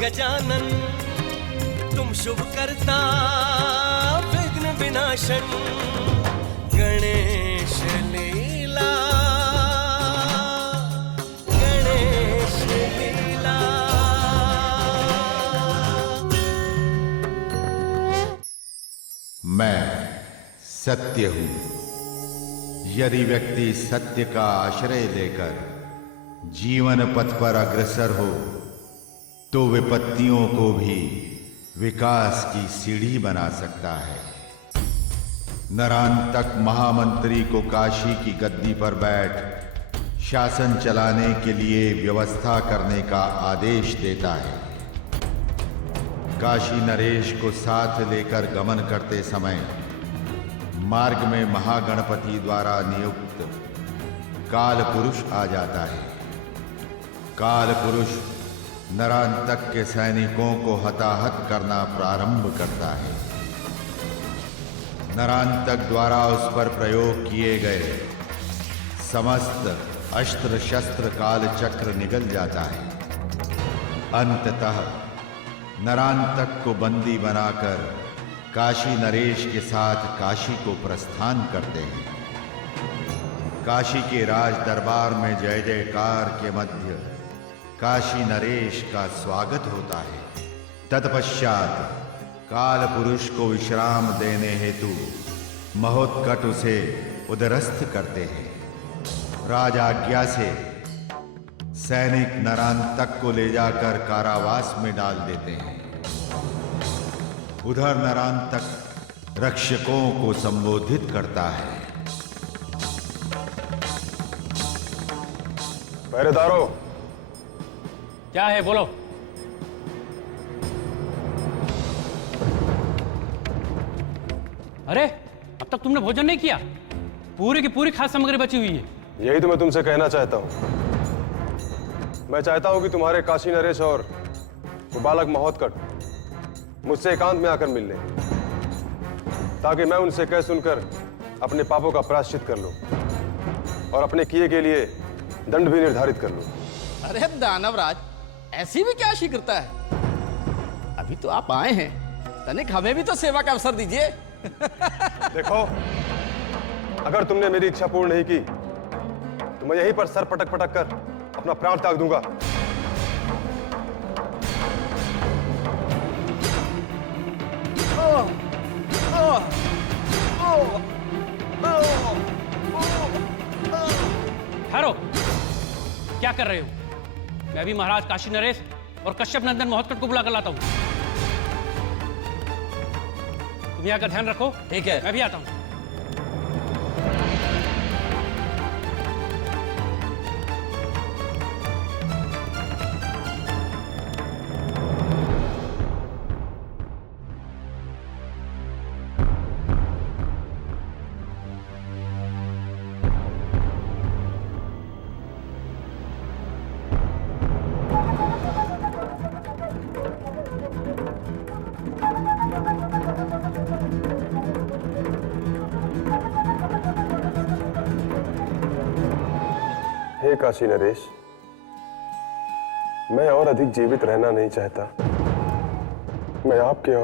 गजानन, तुम शुभ करता विघ्न विनाशन, गणेश लीला, गणेश लीला। मैं सत्य हूं। यदि व्यक्ति सत्य का आश्रय लेकर जीवन पथ पर अग्रसर हो तो विपत्तियों को भी विकास की सीढ़ी बना सकता है। नरांतक महामंत्री को काशी की गद्दी पर बैठ शासन चलाने के लिए व्यवस्था करने का आदेश देता है। काशी नरेश को साथ लेकर गमन करते समय मार्ग में महागणपति द्वारा नियुक्त काल पुरुष आ जाता है। काल पुरुष नरांतक के सैनिकों को हताहत करना प्रारंभ करता है। नरांतक द्वारा उस पर प्रयोग किए गए समस्त अस्त्र शस्त्र काल चक्र निगल जाता है। अंततः नरांतक को बंदी बनाकर काशी नरेश के साथ काशी को प्रस्थान करते हैं। काशी के राज दरबार में जय जयकार के मध्य काशी नरेश का स्वागत होता है। तत्पश्चात काल पुरुष को विश्राम देने हेतु महोत्कट उसे उदरस्थ करते हैं। राजाज्ञा से सैनिक नरांतक को ले जाकर कारावास में डाल देते हैं। उधर नरांतक रक्षकों को संबोधित करता है। पहरेदारों, क्या है बोलो। अरे अब तक तुमने भोजन नहीं किया? पूरी की पूरी खाद्य सामग्री बची हुई है। यही तो मैं तुमसे कहना चाहता हूं। मैं चाहता हूं कि तुम्हारे काशी नरेश और वो बालक महोत्कट मुझसे एकांत में आकर मिल लें, ताकि मैं उनसे कह सुनकर अपने पापों का प्रायश्चित कर लूं और अपने किए के लिए दंड भी निर्धारित कर लूं। अरे दानवराज, ऐसी भी क्या शीघ्रता है? अभी तो आप आए हैं, तनिक हमें भी तो सेवा का अवसर दीजिए। देखो, अगर तुमने मेरी इच्छा पूर्ण नहीं की तो मैं यहीं पर सर पटक पटक कर अपना प्राण त्याग दूंगा। ठहरो, क्या कर रहे हो? मैं भी महाराज काशी नरेश और कश्यप नंदन महोत्कट को बुला कर लाता हूं। तुम यहाँ का ध्यान रखो। ठीक है, मैं भी आता हूं। हे काशी नरेश, मैं और अधिक जीवित रहना नहीं चाहता। मैं आपके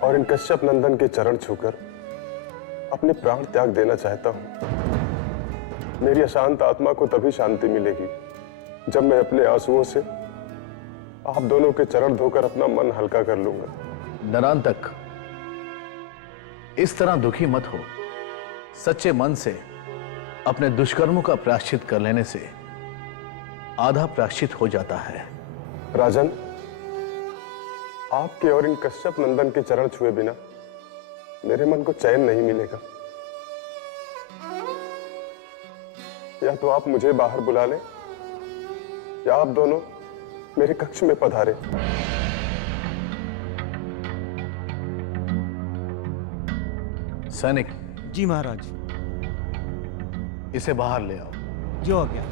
और इन कश्यप नंदन के चरण छूकर अपने प्राण त्याग देना चाहता हूं। मेरी अशांत आत्मा को तभी शांति मिलेगी जब मैं अपने आंसुओं से आप दोनों के चरण धोकर अपना मन हल्का कर लूंगा। नरांतक, इस तरह दुखी मत हो। सच्चे मन से अपने दुष्कर्मों का प्रायश्चित कर लेने से आधा प्रायश्चित हो जाता है। राजन, आपके और इन कश्यप नंदन के चरण छुए बिना मेरे मन को चैन नहीं मिलेगा। या तो आप मुझे बाहर बुला लें या आप दोनों मेरे कक्ष में पधारे। सैनिक, जी महाराज। इसे बाहर ले आओ। जो आ गया।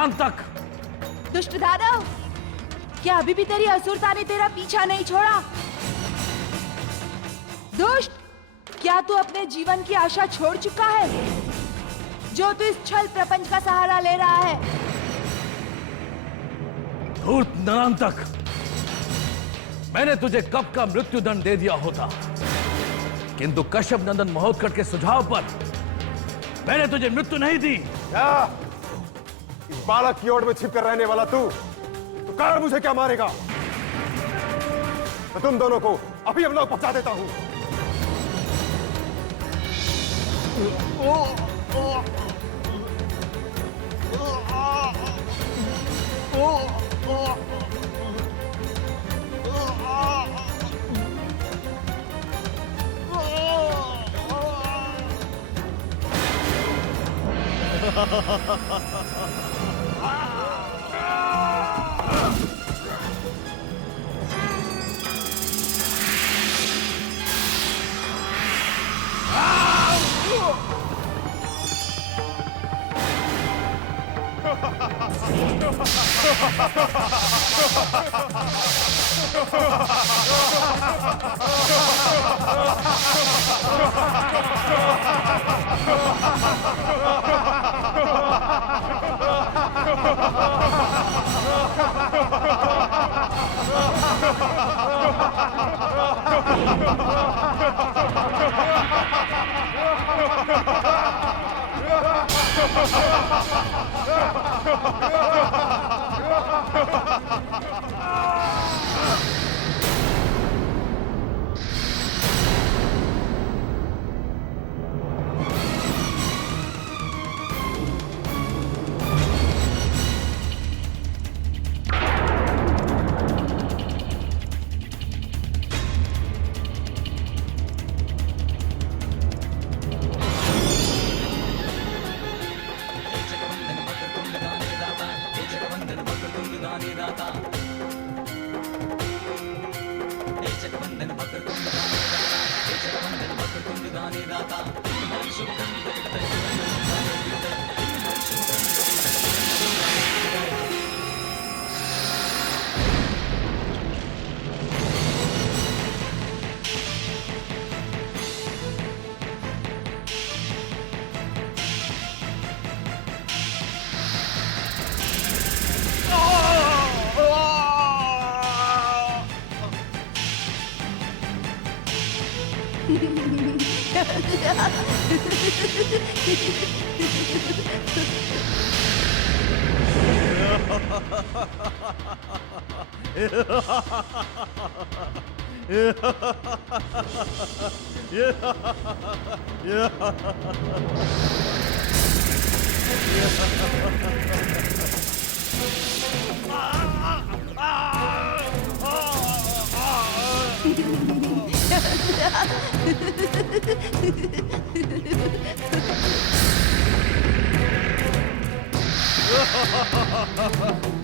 नरांतक। दुष्ट दानव, क्या अभी भी तेरी असुरता ने तेरा पीछा नहीं छोड़ा? दुष्ट, क्या तू अपने जीवन की आशा छोड़ चुका है, जो तू इस छल प्रपंच का सहारा ले रहा है? धूर्त नरांतक, मैंने तुझे कब का मृत्युदंड दे दिया होता, किंतु कश्यप नंदन महोत्कट के सुझाव पर मैंने तुझे मृत्यु नहीं दी। क्या इस बालक की ओर में छिपकर रहने वाला तू कारण मुझे क्या मारेगा? मैं तुम दोनों को अभी हम लोग पहुंचा देता हूं।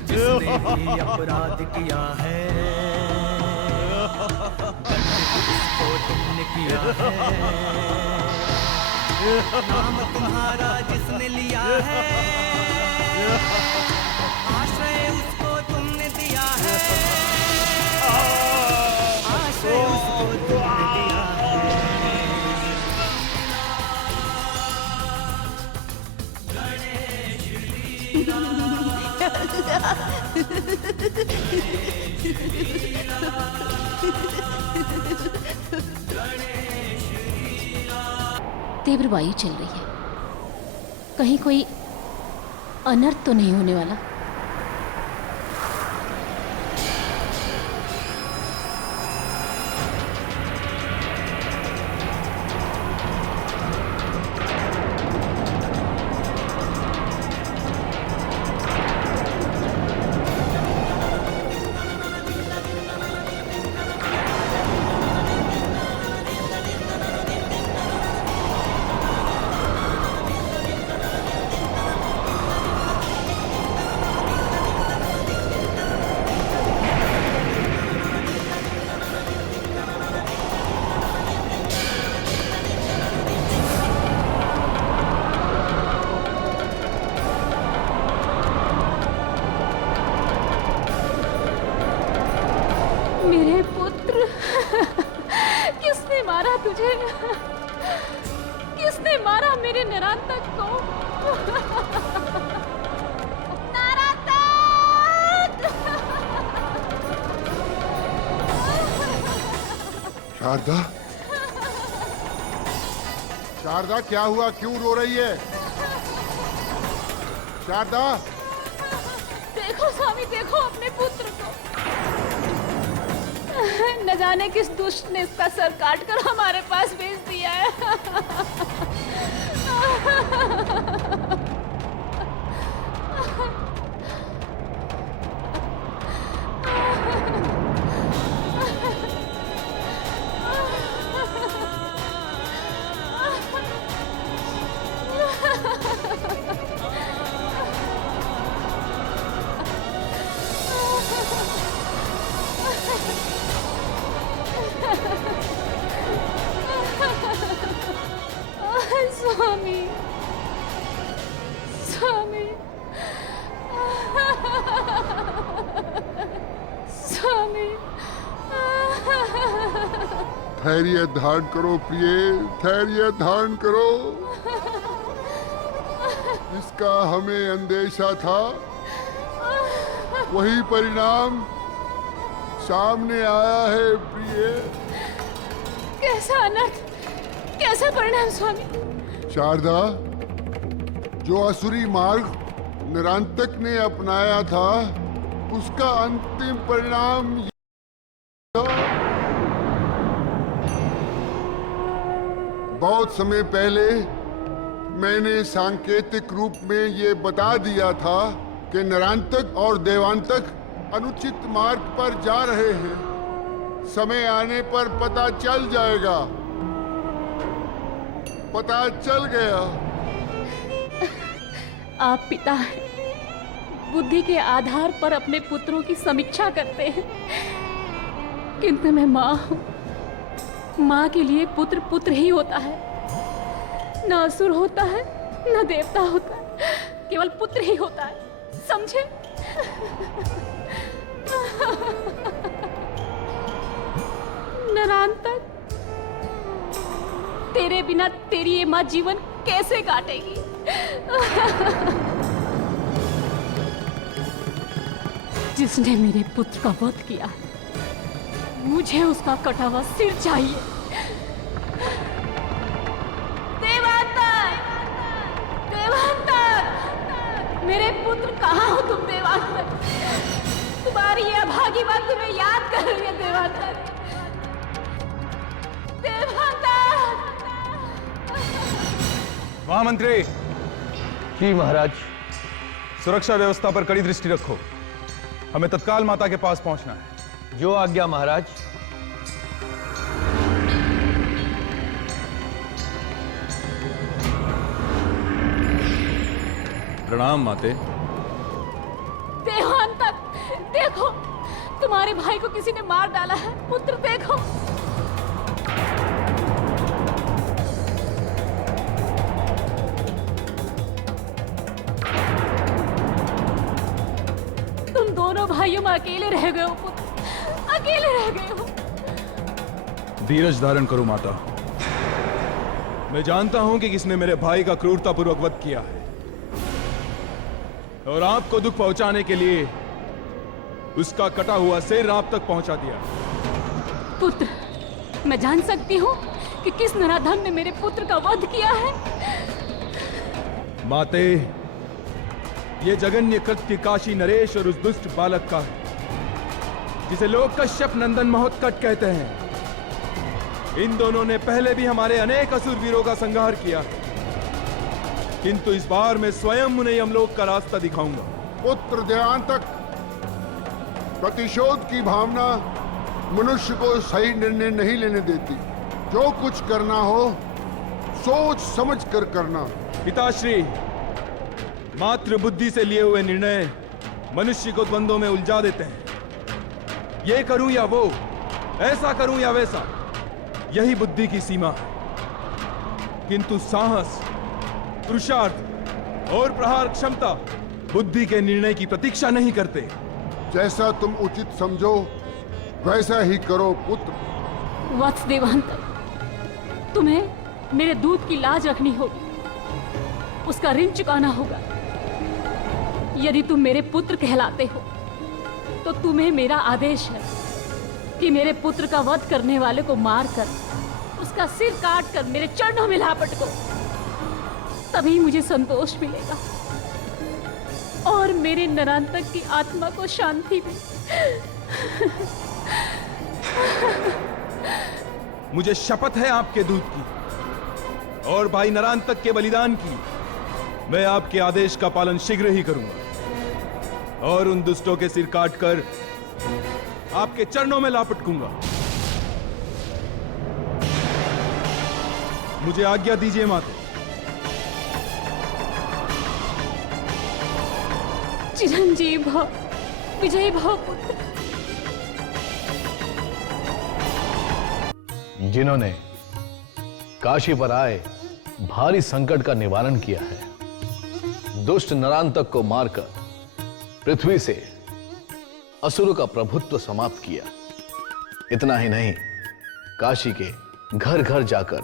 जिसने ये अपराध किया है, इसको तुमने किया है। नाम तुम्हारा जिसने लिया है, आश्रय उसको तुमने दिया है। आश्रय उसको तुमने दिया है। तीव्र वायु चल रही है, कहीं कोई अनर्थ तो नहीं होने वाला? मेरे पुत्र, किसने मारा तुझे? किसने मारा मेरे नरांतक को? शारदा, शारदा क्या हुआ? क्यों रो रही है? शारदा, देखो स्वामी, देखो अपने पुत्र को। न जाने किस दुष्ट ने इसका सर काटकर हमारे पास भेज दिया है। स्वामी, स्वामी, स्वामी। धैर्य धारण करो प्रिय, धैर्य धारण करो। जिसका हमें अंदेशा था वही परिणाम सामने आया है प्रिय। कैसा अनर्थ, कैसा परिणाम स्वामी? शारदा, जो असुरी मार्ग निरांतक ने अपनाया था उसका अंतिम परिणाम था। बहुत समय पहले मैंने सांकेतिक रूप में ये बता दिया था कि निरांतक और देवांतक अनुचित मार्ग पर जा रहे हैं। समय आने पर पता चल जाएगा। पता चल गया। आप पिता हैं, बुद्धि के आधार पर अपने पुत्रों की समीक्षा करते हैं, किंतु मैं माँ हूँ। माँ के लिए पुत्र पुत्र ही होता है, न असुर होता है न देवता होता है, केवल पुत्र ही होता है, समझे? निरांतक, तेरे बिना तेरी ये माँ जीवन कैसे काटेगी? जिसने मेरे पुत्र का वध किया, मुझे उसका कटा हुआ सिर चाहिए। देवांतक, देवांतक, मेरे पुत्र कहाँ हो तुम? देवांतक, तुम्हारी ये अभागी बात तुम्हें याद कर रही है। देवांतक, महामंत्री जी महाराज। सुरक्षा व्यवस्था पर कड़ी दृष्टि रखो। हमें तत्काल माता के पास पहुंचना है। जो आज्ञा महाराज। प्रणाम माते। देवांतक, देखो तुम्हारे भाई को किसी ने मार डाला है। पुत्र देखो। तुम दोनों भाइयों में अकेले रह गए हो पुत्र, अकेले रह गए हो। धीरज धारण करो माता। मैं जानता हूं कि किसने मेरे भाई का क्रूरतापूर्वक वध किया है और आपको दुख पहुंचाने के लिए उसका कटा हुआ सिर आप तक पहुंचा दिया। पुत्र, मैं जान सकती हूँ कि किस नराधम ने मेरे पुत्र का वध किया है? माते, ये जघन्य कृत्य काशी नरेश और उस दुष्ट बालक का है जिसे लोग कश्यप नंदन महोत्कट कहते हैं। इन दोनों ने पहले भी हमारे अनेक असुर वीरों का संहार किया है, किंतु इस बार मैं स्वयं उन्हें यमलोक का रास्ता दिखाऊंगा। पुत्र देवांतक, प्रतिशोध की भावना मनुष्य को सही निर्णय नहीं लेने देती। जो कुछ करना हो सोच समझ कर करना। पिताश्री, मात्र बुद्धि से लिए हुए निर्णय मनुष्य को द्वंद्वों में उलझा देते हैं। ये करूं या वो, ऐसा करूं या वैसा, यही बुद्धि की सीमा है। किंतु साहस, पुरुषार्थ और प्रहार क्षमता बुद्धि के निर्णय की प्रतीक्षा नहीं करते। जैसा तुम उचित समझो वैसा ही करो पुत्र। वत्स देवांतक, तुम्हें मेरे दूध की लाज रखनी होगी, उसका ऋण चुकाना होगा। यदि तुम मेरे पुत्र कहलाते हो तो तुम्हें मेरा आदेश है कि मेरे पुत्र का वध करने वाले को मारकर उसका सिर काट कर मेरे चरणों में लापट दो, तभी मुझे संतोष मिलेगा और मेरे नरांतक की आत्मा को शांति मिले। मुझे शपथ है आपके दूध की और भाई नरांतक के बलिदान की। मैं आपके आदेश का पालन शीघ्र ही करूंगा और उन दुष्टों के सिर काटकर आपके चरणों में लापटकूंगा। मुझे आज्ञा दीजिए माते। चिरंजीव भव, विजयी भव पुत्र। जिन्होंने काशी पर आए भारी संकट का निवारण किया है, दुष्ट नरांतक को मारकर पृथ्वी से असुर का प्रभुत्व समाप्त किया। इतना ही नहीं, काशी के घर घर जाकर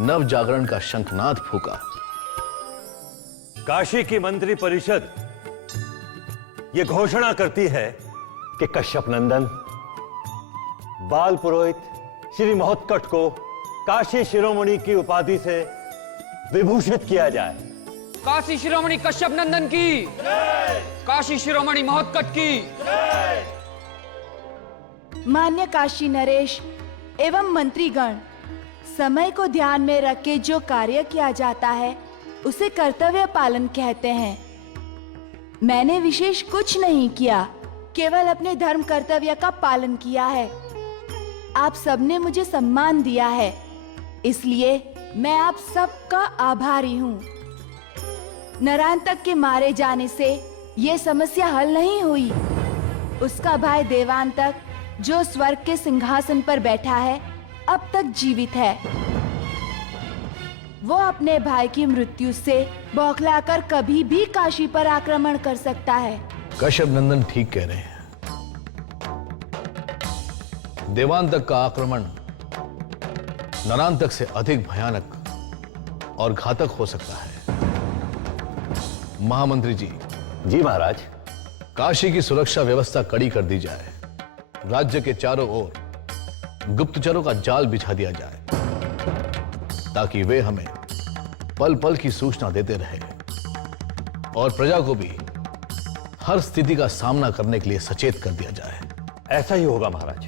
नव जागरण का शंखनाद फूका। काशी की मंत्री परिषद यह घोषणा करती है कि कश्यप नंदन बाल पुरोहित श्री महोत्कट को काशी शिरोमणि की उपाधि से विभूषित किया जाए। काशी शिरोमणि कश्यप नंदन की, काशी शिरोमणि महोत्कट की। मान्य काशी नरेश एवं मंत्रीगण, समय को ध्यान में रख के जो कार्य किया जाता है उसे कर्तव्य पालन कहते हैं। मैंने विशेष कुछ नहीं किया, केवल अपने धर्म कर्तव्य का पालन किया है। आप सबने मुझे सम्मान दिया है, इसलिए मैं आप सबका आभारी हूँ। नरांतक के मारे जाने से ये समस्या हल नहीं हुई। उसका भाई देवांतक जो स्वर्ग के सिंहासन पर बैठा है अब तक जीवित है। वो अपने भाई की मृत्यु से बौखलाकर कभी भी काशी पर आक्रमण कर सकता है। कश्यप नंदन ठीक कह रहे हैं। देवांतक का आक्रमण नरांतक से अधिक भयानक और घातक हो सकता है। महामंत्री जी। जी महाराज। काशी की सुरक्षा व्यवस्था कड़ी कर दी जाए। राज्य के चारों ओर गुप्तचरों का जाल बिछा दिया जाए ताकि वे हमें पल पल की सूचना देते रहे और प्रजा को भी हर स्थिति का सामना करने के लिए सचेत कर दिया जाए। ऐसा ही होगा महाराज।